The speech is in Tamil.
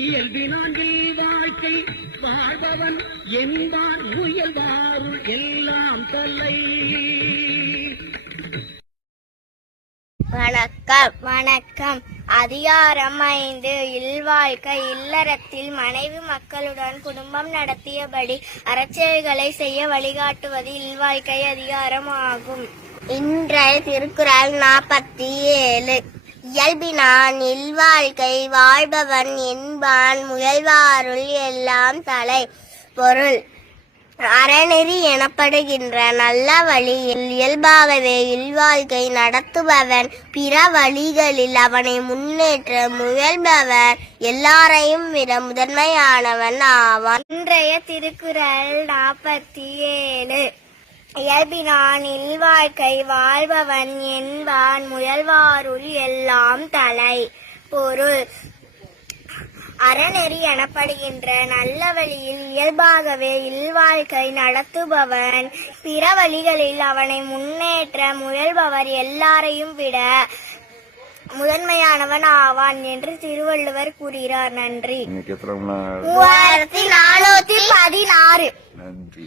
இயல்பினாண்டில் வாழ்க்கை வாழ்பவன் என்பான் முயல்வாருள் எல்லாம் தொல்லை. வணக்கம். வணக்கம். அதிகாரம் 5. இல்வாழ்க்கை. இல்லறத்தில் மனைவி மக்களுடன் குடும்பம் நடத்தியபடி அறச்செயல்களை செய்ய வழிகாட்டுவது இல்வாழ்க்கை அதிகாரம் ஆகும். இன்றைய திருக்குறள் 47. இயல்பினான் இல்வாழ்க்கை வாழ்பவன் என்பான் முயல்வாருள் எல்லாம் தலை. பொருள்: அறநெறி எனப்படுகின்ற நல்ல வழியில் இயல்பாகவே இல்வாழ்க்கை நடத்துபவன் பிற வழிகளில் அவனை முன்னேற்ற முயல்பவர் எல்லாரையும் விட முதன்மையானவன் ஆவான். இன்றைய திருக்குறள் 47. இயல்பினான் இல்வாழ்க்கை வாழ்பவன் என்பான் முயல்வாருள் எல்லாம் தலை. பொருள்: அறநெறி எனப்படுகின்ற நல்ல வழியில் இயல்பாகவே இல்வாழ்க்கை நடத்துபவன் பிற வழிகளில் அவனை முன்னேற்ற முயல்பவர் எல்லாரையும் விட முதன்மையானவன் ஆவான் என்று திருவள்ளுவர் கூறுகிறார். நன்றி. 3416. நன்றி.